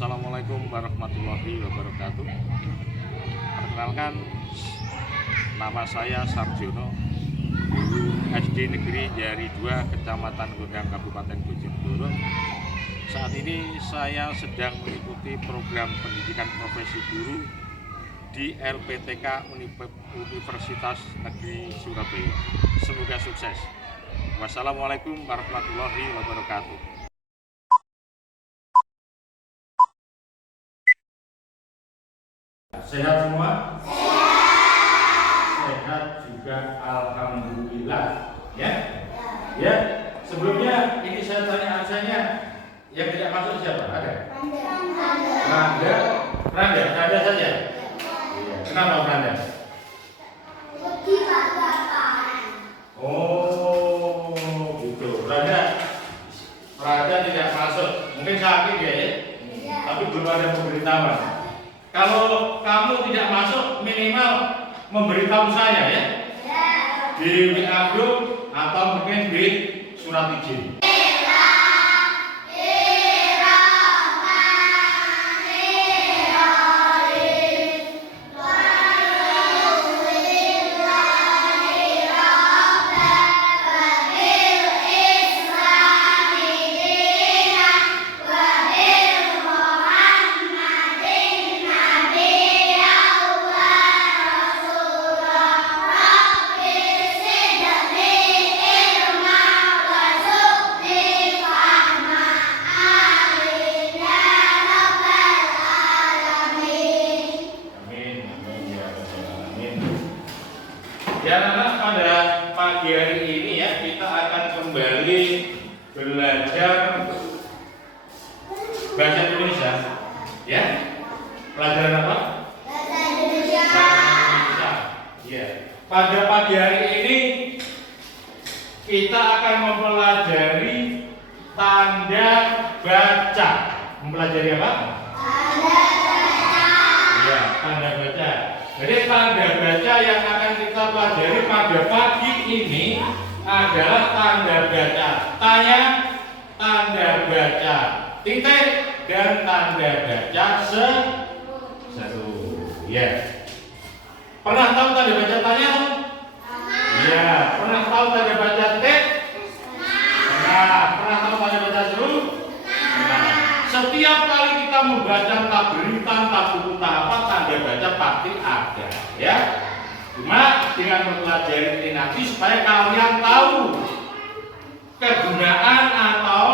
Assalamualaikum warahmatullahi wabarakatuh. Perkenalkan, nama saya Sarjono, guru SD Negeri Jari 2, Kecamatan Gondang, Kabupaten Bojonegoro. Saat ini saya sedang mengikuti program pendidikan profesi guru di LPTK Universitas Negeri Surabaya. Semoga sukses. Wassalamualaikum warahmatullahi wabarakatuh. Sehat semua? Sehat juga, alhamdulillah. Ya. Sebelumnya ini saya tanya absennya, yang tidak masuk siapa? Ada? Randa saja. Iya. Kenapa Randa? Oh, gitu. Randa tidak masuk. Mungkin sakit ya? Tapi belum ada pemberitahuan. Kalau kamu tidak masuk, minimal memberitahu saya ya, di WA group atau mungkin di surat izin. Ya anak, pada pagi hari ini ya kita akan kembali belajar bahasa Indonesia. Ya, pelajaran apa? Bahasa Indonesia. Ya. Pada pagi hari ini kita akan mempelajari tanda baca. Mempelajari apa? Tanda baca. Ya, tanda baca. Jadi tanda baca yang akan kita pelajari pada pagi ini adalah tanda baca tanya, tanda baca titik, dan tanda baca seru. Ya. Pernah tahu tanda baca tanya? Ya. Pernah tahu tanda baca titik? Pernah tahu tanda baca seru? Setiap kali kita membaca entah berita, entah buku, entah apa, tanda baca pasti ada, ya. Cuma dengan mempelajari ini nanti supaya kalian tahu kegunaan atau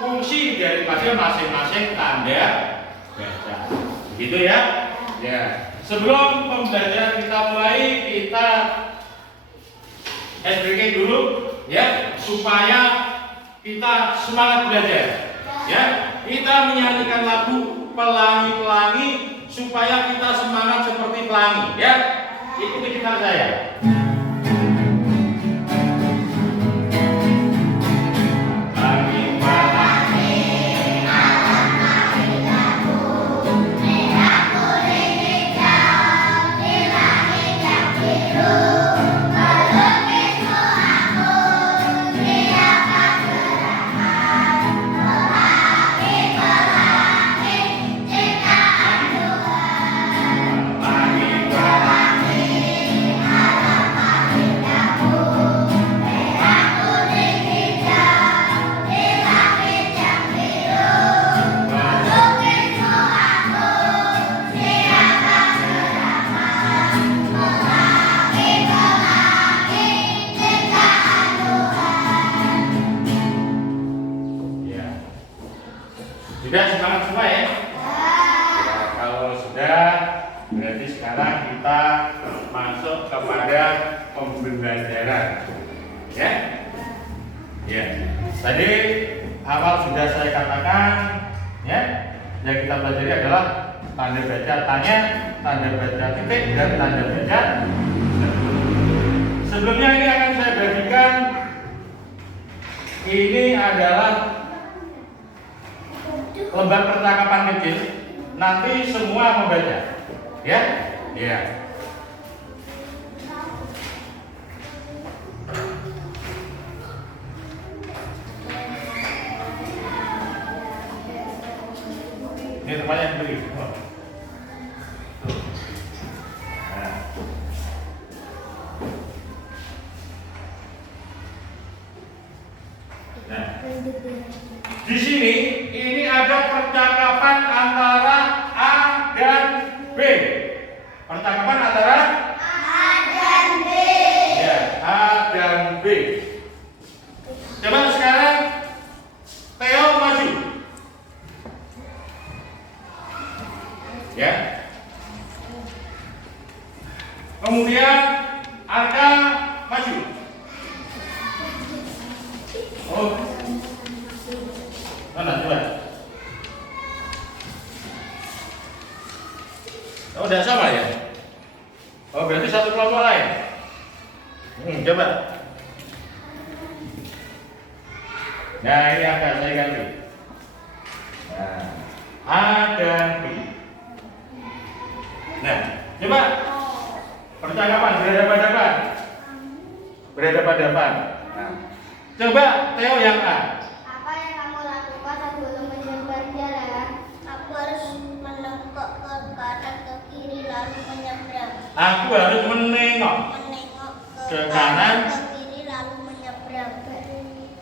fungsi daripada masing-masing tanda baca. Begitu ya? Ya. Sebelum pembelajaran kita mulai, kita SBK dulu, ya, supaya kita semangat belajar. Ya, kita menyanyikan lagu Pelangi-Pelangi supaya kita semangat seperti pelangi, ya. Ikuti gitar saya. Sudah semangat semua ya? Ya, kalau sudah, berarti sekarang kita masuk kepada pembelajaran. Ya? Ya. Tadi awal sudah saya katakan, ya, yang kita pelajari adalah tanda baca tanya, tanda baca titik, dan tanda baca seru. Sebelumnya ini akan saya bagikan. Ini adalah lembar percakapan kecil, nanti semua membaca, ya, ya. Ini tempatnya beri. Oh. Tuh. Nah. Nah. Di sini ini ada percakapan antara A dan B. Percakapan antara A dan B. ya, A dan B. Coba sekarang Theo maju. Ya. Kemudian Arka maju. Oh. Mana coba? Oh, udah sama ya? Oh, berarti satu kelompok lain. Coba. Nah, ini akan saya ganti. Nah, A dan B. Nah, coba percakapan berhadapan-hadapan. Berhadapan-hadapan. Nah, coba Theo yang A. Apa yang kamu lakukan sebelum menyeberang jalan? Aku harus menengok ke kanan ke kiri lalu menyeberang. Aku harus menengok Menengok ke kanan. ke kiri lalu menyeberang.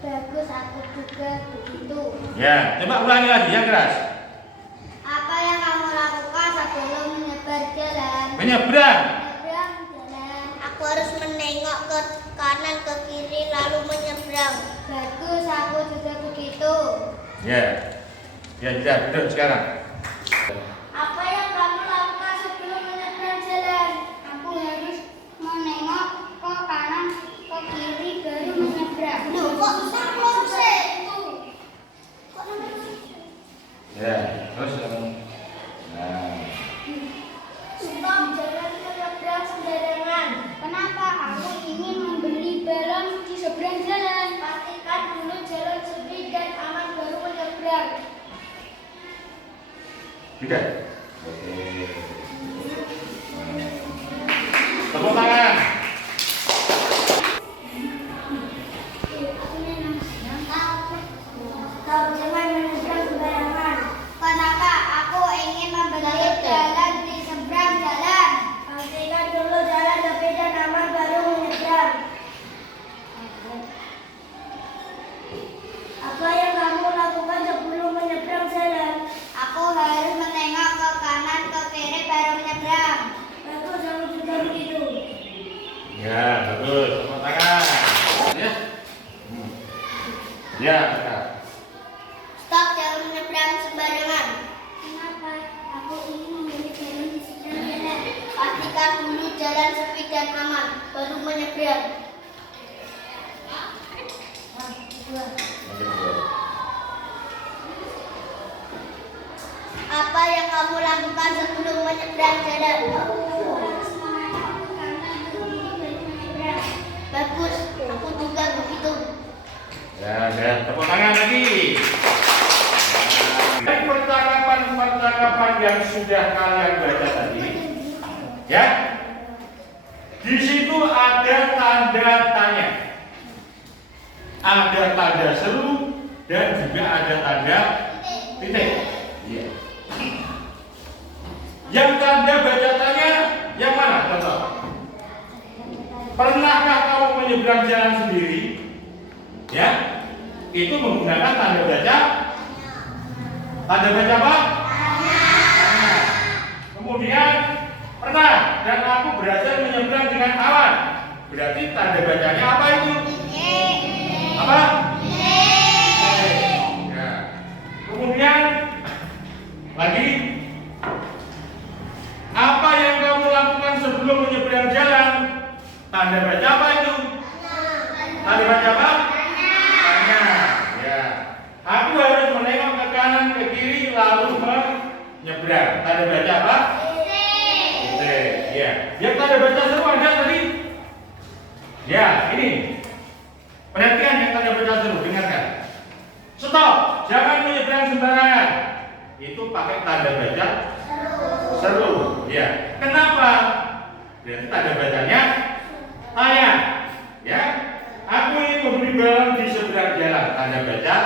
Bagus, aku juga begitu. Ya, coba ulangi lagi yang keras. Apa yang kamu lakukan sebelum menyeberang jalan? Menyeberang. Menyeberang jalan. Aku harus menengok ke kanan ke kiri lalu menyeberang. Bagus, aku juga begitu. Ya. Ya, sudah duduk sekarang. Apa yang kamu lakukan sebelum menyeberang jalan? Aku harus menengok ke kanan ke kiri baru menyeberang. Loh, kok susah proses? Ya, terus nah. Stop, jangan menyeberang sembarangan. Kenapa? Aku ingin membeli balon di seberang jalan. Pastikan dulu jalan sepi dan aman baru menyeberang. Tidak. Oke. Tepuk tangan. Stop, jangan menyeberang sembarangan. Kenapa? Aku ingin membeli jalan di seberang jalan. Pastikan dulu jalan sepi dan aman baru menyeberang. Apa yang kamu lakukan sebelum menyeberang jalan? Aku harus menengok ke kanan ke kiri baru menyeberang. Bagus, kamu juga begitu. Ya, bagus. Tepuk tangan. Ya. Ya, Kak. Stop, jangan menyeberang sembarangan. Kenapa? Aku ingin membeli balon di seberang jalan. Pastikan dulu jalan sepi dan aman baru menyeberang. Apa yang kamu lakukan sebelum menyeberang jalan? Bagus, aku juga begitu. Ya, tepuk tangan lagi. Dan percakapan yang sudah kalian baca tadi, ya, di situ ada tanda tanya, ada tanda seru, dan juga ada tanda titik. Ya. Yang tanda baca tanya, yang mana? Contoh. Pernahkah kamu menyeberang jalan sendiri? Ya, itu menggunakan tanda baca. Tanda baca apa? Tanya. Kemudian pernah dan aku berhasil menyeberang dengan aman. Berarti tanda bacanya apa itu? Apa? Ya. Kemudian lagi, apa yang kamu lakukan sebelum menyeberang jalan? Tanda baca apa itu? Tanda baca apa? Tanya. Ya. Aku harus menengok ke kanan ke kiri lalu menyeberang. Tanda baca apa? Titik. Ya. Yang tanda baca seru ada tadi? Ya, ini. Perhatikan yang tanda baca seru, dengarkan. Stop, jangan menyeberang sembarangan. Itu pakai tanda baca seru. Ya. Kenapa? Berarti tanda bacanya tanya. Ya. Aku ingin membeli balon di seberang jalan. Tanda baca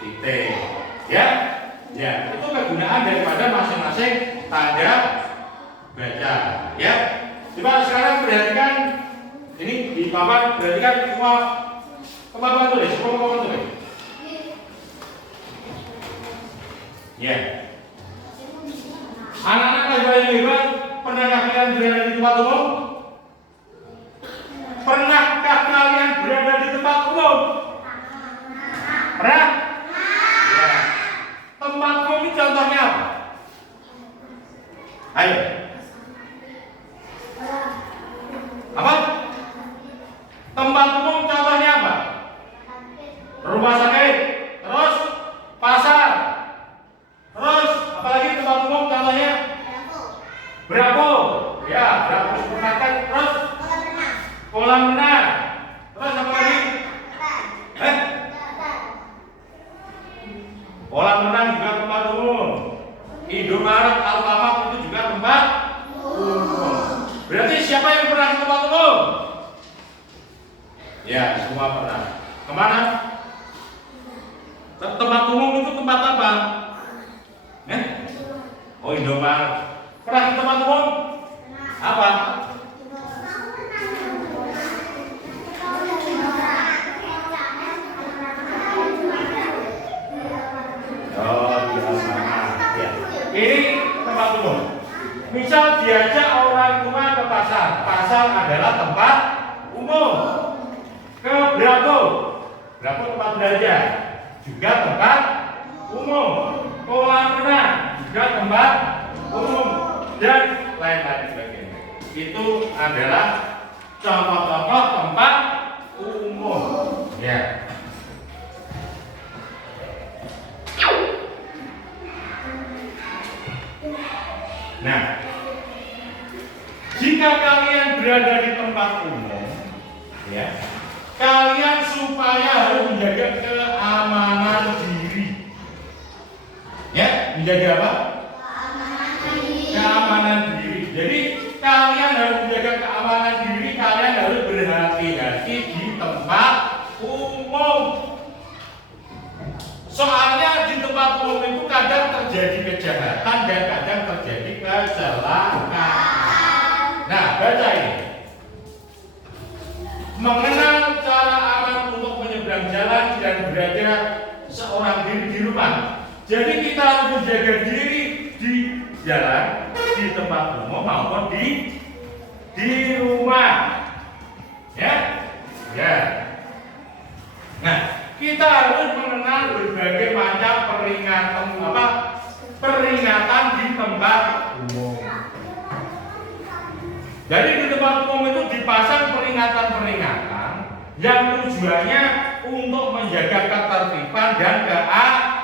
titik. Ya. Ya, itu penggunaan daripada masing-masing tanda baca. Ya. Coba sekarang perhatikan ini di papan, perhatikan semua kemampuan tulis, semua kemampuan tulis. Ya. Anak-anak kelas yang hebat, pernahkah kalian berada di tempat umum? Pernahkah kalian berada di tempat umum? Pernah? Ya. Tempat umum ini contohnya apa? Ayo. Apa? Tempat umum contohnya apa? Rumah sakit, terus pasar, terus apalagi tempat umum contohnya? Bravo. Ya, bravo supermarket, terus kolam renang, terus apa lagi? Kolam renang juga tempat umum. Indomaret, Alfamart itu juga tempat umum. Berarti siapa yang pernah ke tempat umum? Ya, semua pernah. Kemana? Tempat umum itu tempat apa? Oh, Indomaret. Pernah ke tempat umum? Apa? Ini tempat umum. Misal diajak orang tua ke pasar, pasar adalah tempat umum. Ke Bravo, Bravo tempat belanja, juga tempat umum. Kolam renang, juga tempat umum, dan lain-lain sebagainya. Itu adalah contoh-contoh tempat umum. Ya. Nah, jika kalian berada di tempat umum, ya, kalian supaya harus menjaga keamanan diri. Ya, menjaga apa? Keamanan diri. Jadi kalian harus menjaga keamanan diri. Kalian harus berhati-hati di tempat umum. Soalnya di tempat umum itu kadang terjadi kejahatan dan kadang terjadi kecelakaan. Nah, baca ini. Mengenal cara aman untuk menyeberang jalan dan berada seorang diri di rumah. Jadi kita harus menjaga diri di jalan, di tempat umum maupun di rumah. Ya? Ya. Nah, kita harus mengenal berbagai macam peringatan di tempat umum. Jadi di tempat umum itu dipasang peringatan-peringatan yang tujuannya untuk menjaga ketertiban dan keamanan.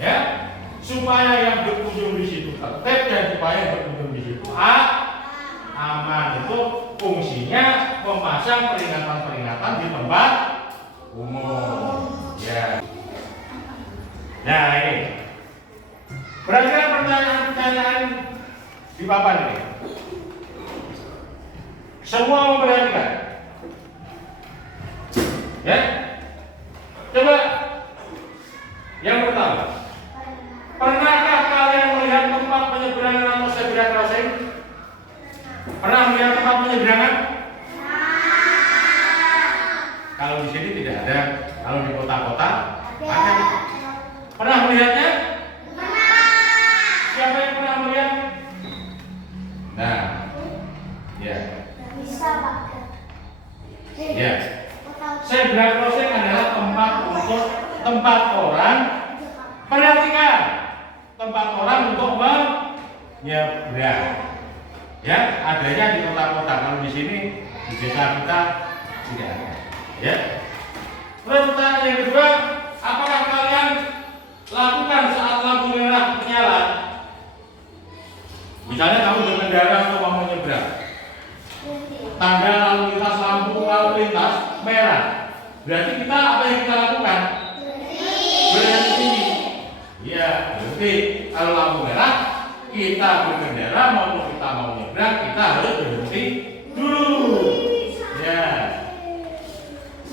Ya, supaya yang berkunjung di situ tertib dan supaya yang berkunjung di situ aman. Itu fungsinya memasang peringatan-peringatan di tempat umum. Ya. Nah, ini. Perhatikan pertanyaan-pertanyaan di papan ini. Semua memperhatikan. Ya. Coba yang pertama. Pernahkah kalian melihat tempat penyeberangan atau zebra crossing? Pernah melihat tempat penyeberangan? Kalau di sini tidak ada. Kalau di kota-kota ada. Pernah melihatnya? Siapa yang pernah melihat? Nah, ya. Bisa, Pak. Ya. Zebra crossing adalah tempat orang. Perhatikan, tempat orang untuk menyeberang. Ya, adanya di kota-kota. Kalau di sini di desa kita tidak ada. Ya. Terus pertanyaan yang kedua, apakah kalian lakukan saat lampu merah menyala? Misalnya kamu berkendara atau mau menyeberang, tanda lalu lintas lampu lalu lintas merah. Berarti kita apa yang kita lakukan? Berhenti. Ya, berhenti. Kalau lampu merah, kita berkendara maupun kita mau menyeberang, kita harus berhenti dulu. Ya.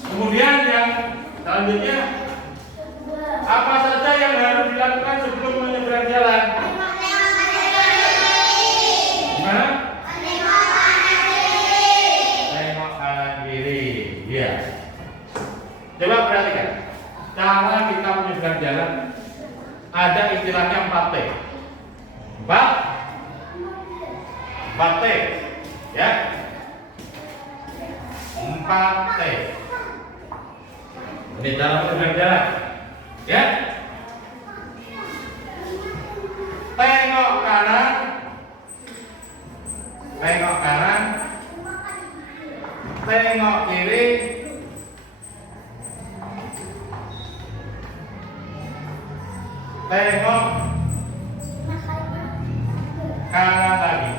Kemudian yang selanjutnya, apa saja ada istilahnya 4T. 4T, ya. 4T. Ini cara menyeberang, ya. Tengok kanan, tengok kanan, tengok kiri, tengok kanan lagi.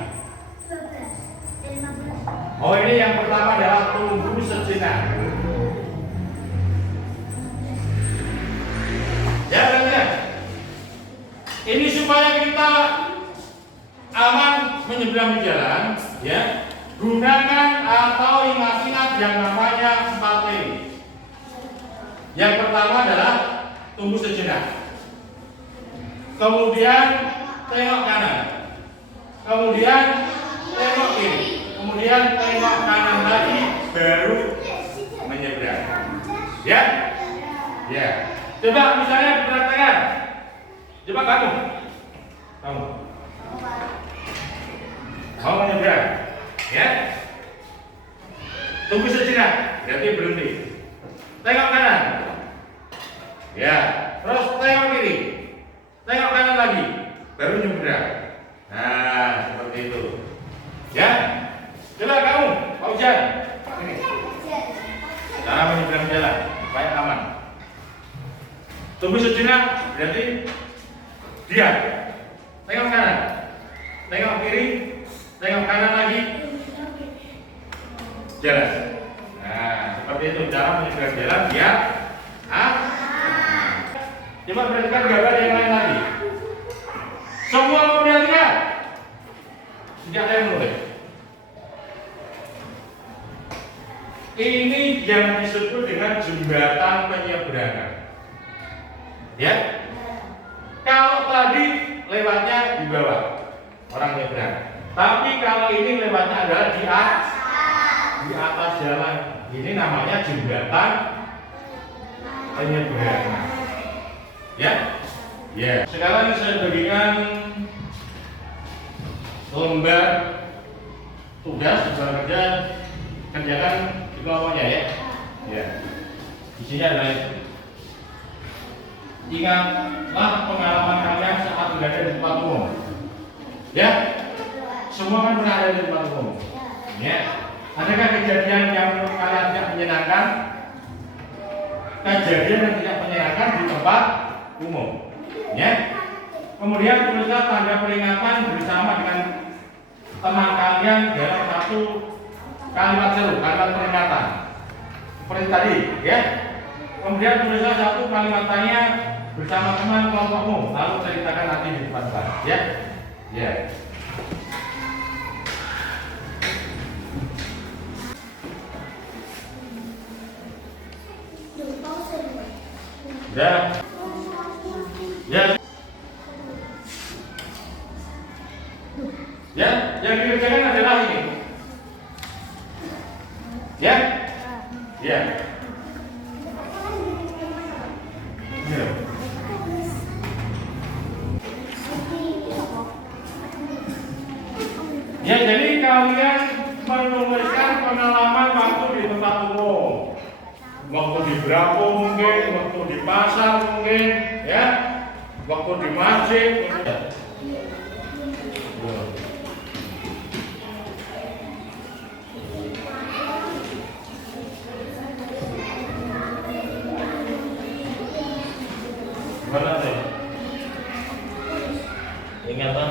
Oh, ini yang pertama adalah tunggu sejenak. Ya, lihat. Ini supaya kita aman menyeberang di jalan, ya. Gunakan atau ingat-ingat yang namanya 4T. Yang pertama adalah tunggu sejenak. Kemudian tengok kanan. Kemudian tengok kiri. Kemudian tengok kanan lagi, baru menyeberang. Ya? Ya. Coba misalnya perhatikan. Coba kamu. Mau menyeberang? Ya? Tunggu sejenak, berarti berhenti. Tengok kanan. Ya. Terus tengok kiri. Tengok kanan lagi, baru nyebrang. Nah, seperti itu. Ya? Coba kamu, Pak Ujan. Ini. Cara menyeberang jalan supaya aman. Tunggu sejenak, berarti diam. Tengok kanan, tengok kiri, tengok kanan lagi, jalan. Nah, seperti itu cara menyeberang jalan biar Coba perhatikan gambar yang lain lagi. Semua memperhatikan. Tidak ada yang mulai. Ini yang disebut dengan jembatan penyeberangan. Ya. Kalau tadi lewatnya di bawah orang nyebrang. Tapi kalau ini lewatnya adalah di atas jalan. Ini namanya jembatan penyeberangan. Ya, ya. Sekarang saya bagikan lembar tugas kerja kerjakan di kelompoknya ya. Ya. Di sini ada ingatlah pengalaman kalian saat berada di tempat umum. Ya, semua kan pernah ada di tempat umum. Ya. Adakah kejadian yang menurut kalian tidak menyenangkan? Kejadian yang tidak menyenangkan di tempat umum, ya. Kemudian tulislah tanda peringatan bersama dengan teman kalian dalam satu kalimat seru, kalimat peringatan seperti tadi, ya. Kemudian tulislah satu kalimat tanya bersama teman kelompokmu, lalu ceritakan nanti di depan kelas, ya. Ya. Ya. Ya. Ya, yang dikerjakan adalah ini. Ya. Ya. Ya. Ya, jadi kalian menuliskan pengalaman waktu di tempat umum. Waktu di Bravo mungkin, waktu di pasar mungkin, ya, waktu di masjid, gimana sih? Ingat kan?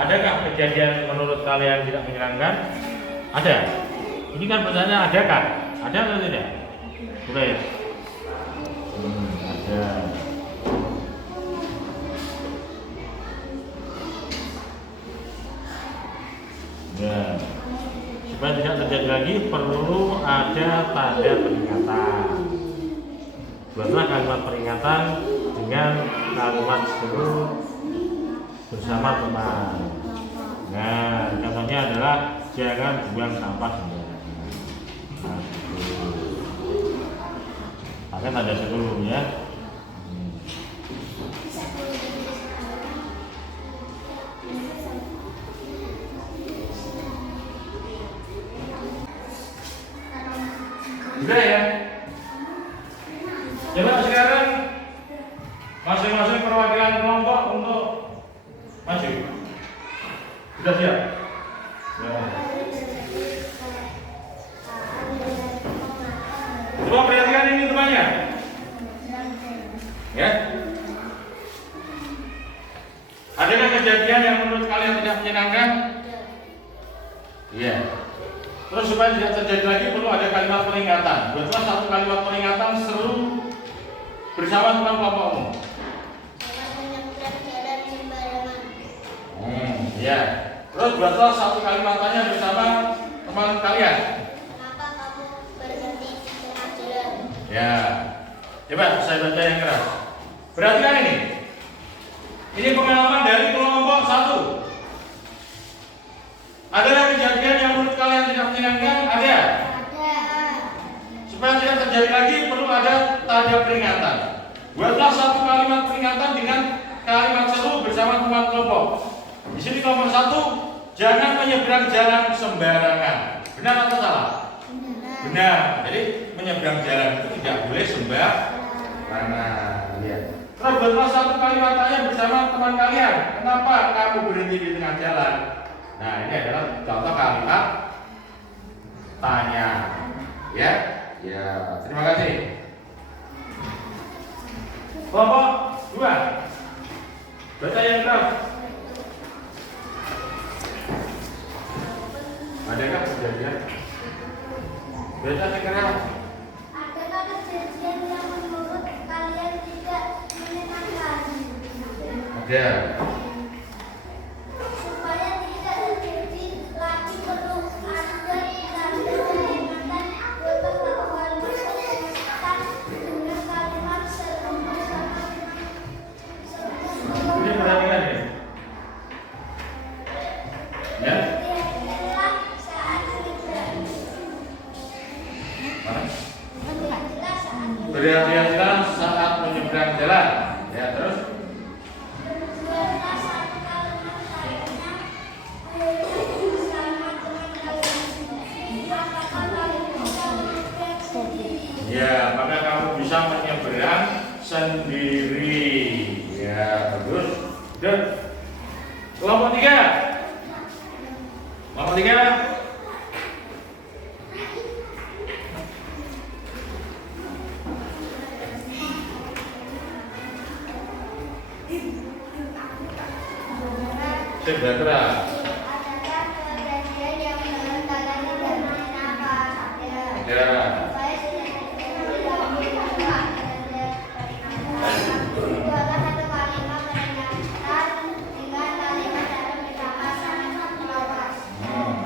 Adakah kejadian menurut kalian tidak menyenangkan? Ada. Ini kan pertanyaannya adakah? Ada atau tidak? Sudah ya? Ada. Ya. Supaya tidak terjadi lagi perlu ada tanda peringatan. Buatlah kalimat peringatan dengan kalimat seru bersama teman. Nah, contohnya adalah jangan buang sampah sembarangan. Pakai tanda seru ya. Sudah ya? Coba sekarang masing-masing perwakilan kelompok untuk maju. Sudah siap? Ya. Coba perhatikan ini temannya. Ya. Adakah kejadian yang menurut kalian tidak menyenangkan? Iya. Terus supaya tidak terjadi lagi perlu ada kalimat peringatan. Buatlah satu kalimat peringatan seru bersama teman kelompokmu. Ya. Terus buatlah satu kalimat tanya bersama teman kalian. Kenapa kamu berhenti di tengah jalan? Ya. Coba saya baca yang keras. Perhatikan ini. Ini pengalaman dari kelompok 1. Ada kejadian yang menurut kalian tidak menyenangkan? Ada? Ada. Supaya tidak terjadi lagi perlu ada tanda peringatan. Buatlah satu kalimat peringatan dengan kalimat seru bersama teman kelompok. Di sini nomor 1, jangan menyeberang jalan sembarangan. Benar atau salah? Benar. Jadi menyeberang jalan itu tidak boleh sembarangan. Lihat. Terus buatlah satu kalimat tanya bersama teman kalian. Kenapa kamu berhenti di tengah jalan? Nah, ini adalah contoh kalimat tanya. Ya, ya. Terima kasih. Kelompok 2. Baca yang keras. Adakah kejadian? Baca yang keras. Adakah kejadian yang menurut kalian tidak menyenangkan? Ada. Supaya tidak terjadi lagi perlu ada tanda peringatan. Buatlah satu kalimat peringatan dengan kalimat seru bersama Ini perhatikan ya. Ya. Berhentilah saat menyeberang. Mana? Berhentilah saat Berhati-hatilah saat menyeberang jalan. Ya, terus. Buatlah satu kalimat tanya bersama teman kalian. Apakah kalian bisa menyeberang sendiri? Ya, maka kamu bisa menyeberang sendiri. Ya, bagus. Dan kelompok 3. Kelompok 3. Sejahtera. Adakah kejadian yang menurut kalian tidak menyenangkan? Ada. Ya. Supaya tidak terjadi lagi buatlah satu kalimat peringatan dengan kalimat seru bersama teman kelompok.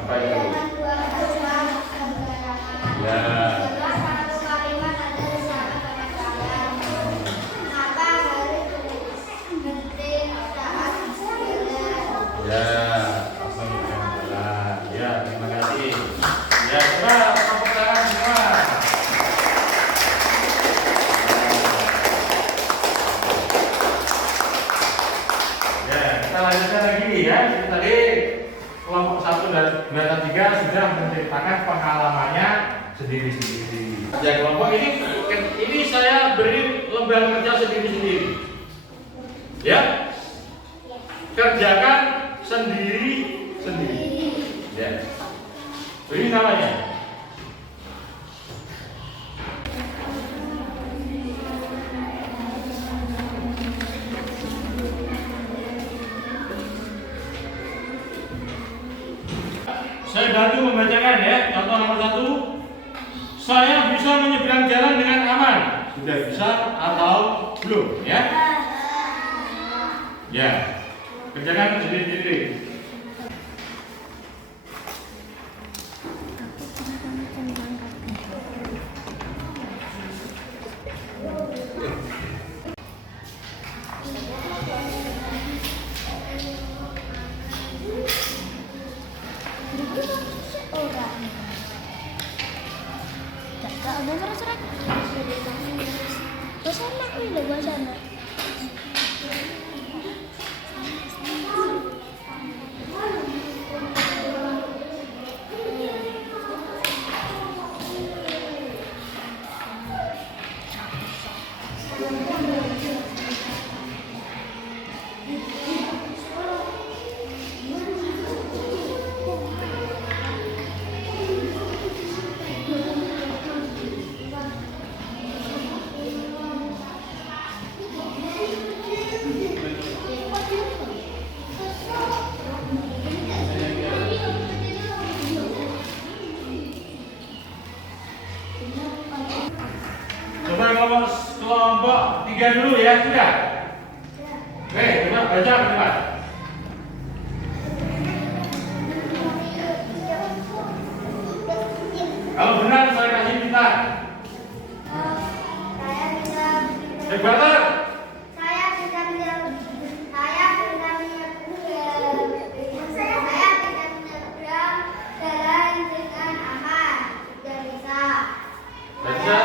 Apa itu? Jangan buang buang sembarangan. Ya. Buatlah satu kalimat ada bersama teman kalian. Kenapa harus berhenti saat jalan? Ya, langsung jalan. Ya, terima kasih. Ya, coba tepuk tangan semua. Ya, kita lanjutkan lagi ya. Jadi tadi kelompok 1 dan 2 dan 3 sudah menceritakan pengalamannya sendiri-sendiri. Ya, kelompok ini saya beri lembar kerja sendiri-sendiri. Ya, kerjakan sendiri-sendiri. Ya, beri namanya. Saya bantu membacakan ya. Contoh nomor 1, saya bisa menyeberang jalan dengan aman. Sudah bisa atau belum? Ya. Ya. Kerjakan sendiri-sendiri. 3 dulu ya, sudah? Oke, coba baca cepat. Kalau benar saya kasih bintang. Saya bisa Hebat. saya bisa menyeberang jalan dengan aman. Sudah bisa. Baca.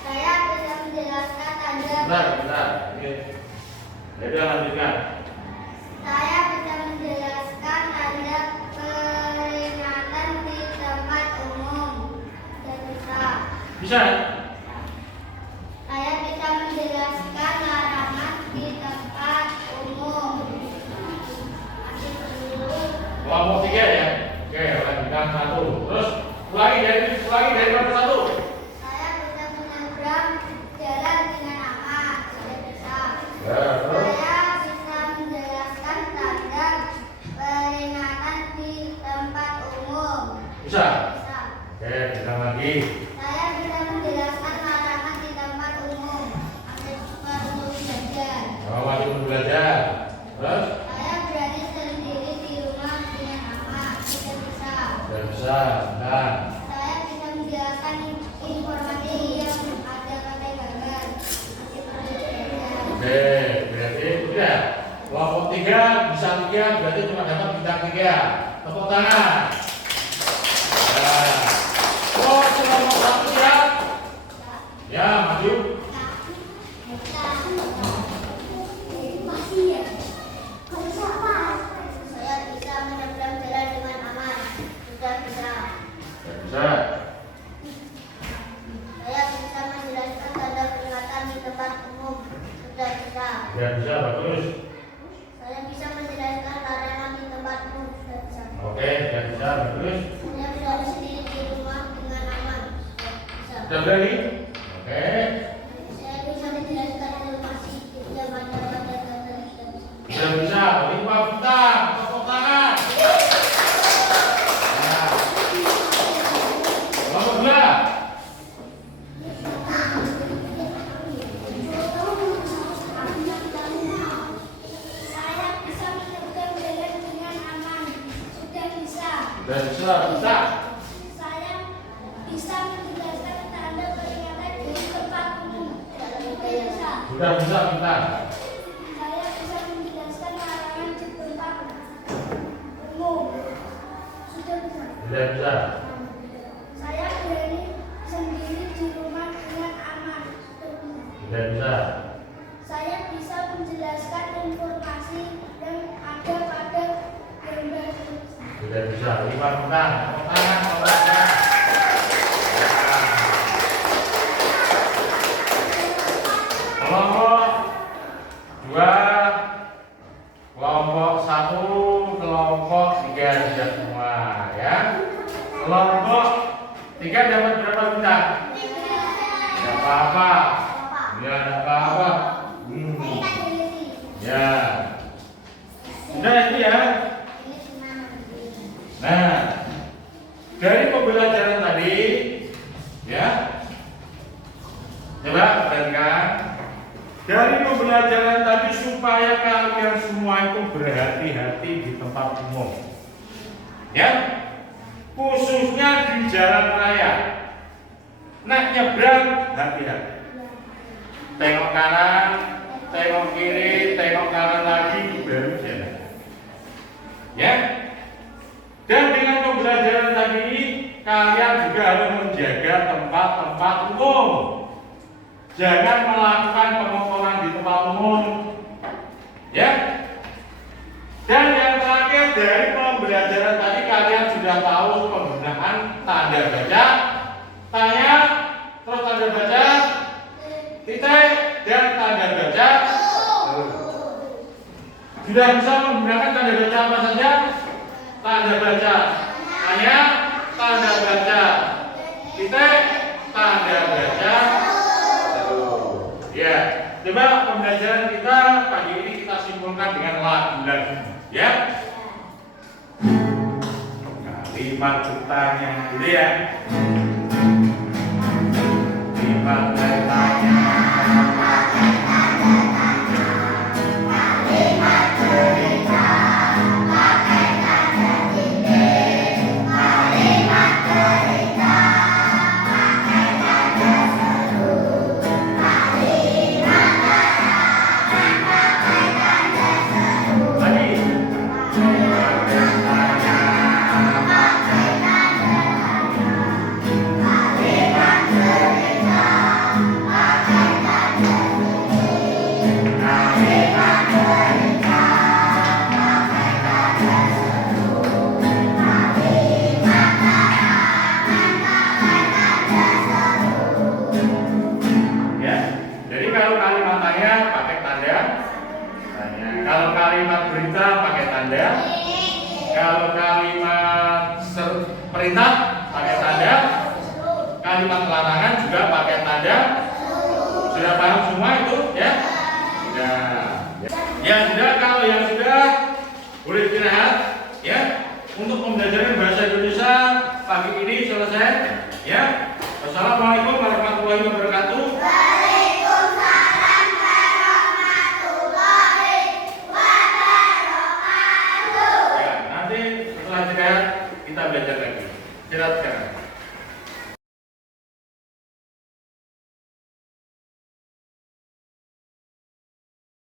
Saya bisa menjelaskan tanda. Bentar. Oke. Jadi lanjutkan. Saya bisa menjelaskan tanda peringatan di tempat umum. Sudah bisa. Bisa. Saya bisa menjelaskan larangan di tempat umum. Kelompok 3 ya. Oke, lanjutkan 1. Terus ulangi dari nomor 1. Saya bisa menyeberang jalan dengan aman. Sudah bisa. Ya, terus. Saya bisa menjelaskan tanda peringatan di tempat umum. Bisa. Bisa. Oke, kita lagi. Saya bisa menjelaskan larangan di tempat umum. Akses untuk belajar. Wajib belajar. Terus. Saya berani sendiri di rumah dengan aman. Sudah bisa. Sudah bisa. Nah. Saya bisa menjelaskan informasi yang ada pada gambar. Akses untuk belajar. Oke, berarti sudah. Kelompok 3 bisa 3, berarti cuma dapat bintang 3. Tepuk tangan. Nah. Oh, kelompok 1 siap? Ya, maju. Saya bisa menyeberang jalan dengan aman. Sudah bisa. Sudah bisa. Saya bisa menjelaskan tanda peringatan di tempat umum. Sudah bisa. Sudah bisa, bagus. Saya bisa menjelaskan larangan di tempat umum. Sudah bisa. Oke, sudah bisa, bagus. Saya berani sendiri di rumah dengan aman. Sudah bisa. Sudah berani? Oke. Saya bisa menjelaskan informasi yang ada pada gambar. Sudah bisa. Sudah bisa, 5 bintang. Tepuk tangan. Nah. Kelompok 2. Saya bisa menyeberang jalan dengan aman. Sudah bisa. Sudah bisa, bisa. Saya bisa menjelaskan tanda peringatan di tempat umum. Sudah bisa. Sudah bisa, bintang. Saya bisa menjelaskan larangan di tempat umum. Sudah bisa. Sudah bisa. Saya berani sendiri di rumah dengan aman. Sudah bisa. Sudah bisa. Saya bisa menjelaskan informasi yang ada pada gambar. Sudah bisa, 5 bintang. Tepuk tangan, tepuk tangan. Kelompok 2, kelompok 1, kelompok 3 sudah semua ya. Kelompok 3 dapat berapa bintang? Tidak apa-apa. Ya, tidak apa-apa. Ya. Sudah itu ya. Nah, dari pembelajaran tadi, ya, coba perhatikan. Dari pembelajaran tadi supaya kalian semua itu berhati-hati di tempat umum, ya, khususnya di jalan raya. Nak nyebrang, hati-hati. Tengok kanan, tengok kiri, tengok kanan lagi, baru jalan. Ya. Dan dengan pembelajaran tadi, kalian juga harus menjaga tempat-tempat umum. Jangan melakukan pemotongan di tempat umum. Ya. Dan yang terakhir dari pembelajaran tadi kalian sudah tahu penggunaan tanda baca, tanya, terus tanda baca, titik, dan tanda baca. Sudah bisa menggunakan tanda baca apa saja? Tanda baca tanya, tanda baca titik, tanda baca. Ya, coba pembelajaran kita pagi ini kita simpulkan dengan lagu-lagu, ya. Kalimat bertanya dulu ya. pakai tanya. Ya, jadi kalau kalimat tanya pakai tanda tanya. Kalau kalimat berita pakai tanda. Kalau kalimat perintah pakai tanda. Kalimat larangan juga pakai tanda. Sudah paham semua itu ya? Sudah. Ya sudah, kalau yang sudah boleh istirahat ya. Untuk pembelajaran bahasa Indonesia pagi ini selesai ya. Wassalamualaikum warahmatullahi wabarakatuh. Waalaikumsalam warahmatullahi wabarakatuh. Ya, nanti setelah istirahat kita belajar lagi. Istirahat sekarang.